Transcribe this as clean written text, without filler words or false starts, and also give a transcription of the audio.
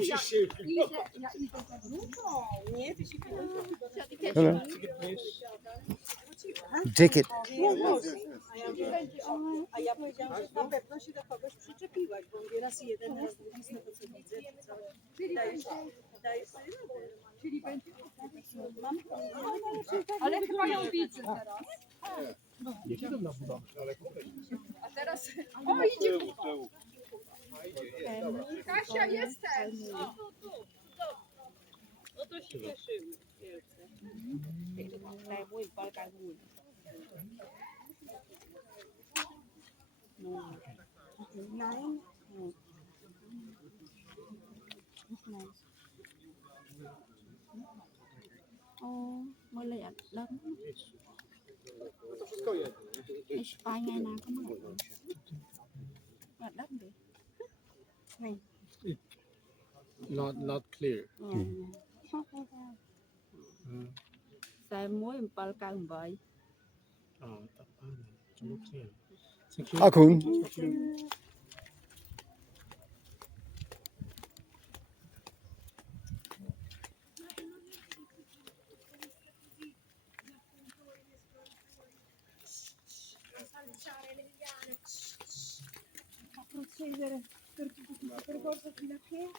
Ja idę za drugą. Nie, ty się Hello. Jacket. A ja powiedziałam, że na pewno się do kogoś przyczepiłaś, bo mówię raz jeden, raz drugi, z tego co widzę, to co? Dajesz sobie radę. Czyli będzie mam, ale chyba ją widzę teraz. Jedziemy na budowę, ale A teraz, o idzie Kasia, jestem! No to się cieszymy. Mới lấy lớn to wszystko jedno. vài ngày nào có một là đất đi Not clear. xe muối bal càng vậy 답답하네. 좀 clear. 아, 군. procedere per tutto questo percorso fino a che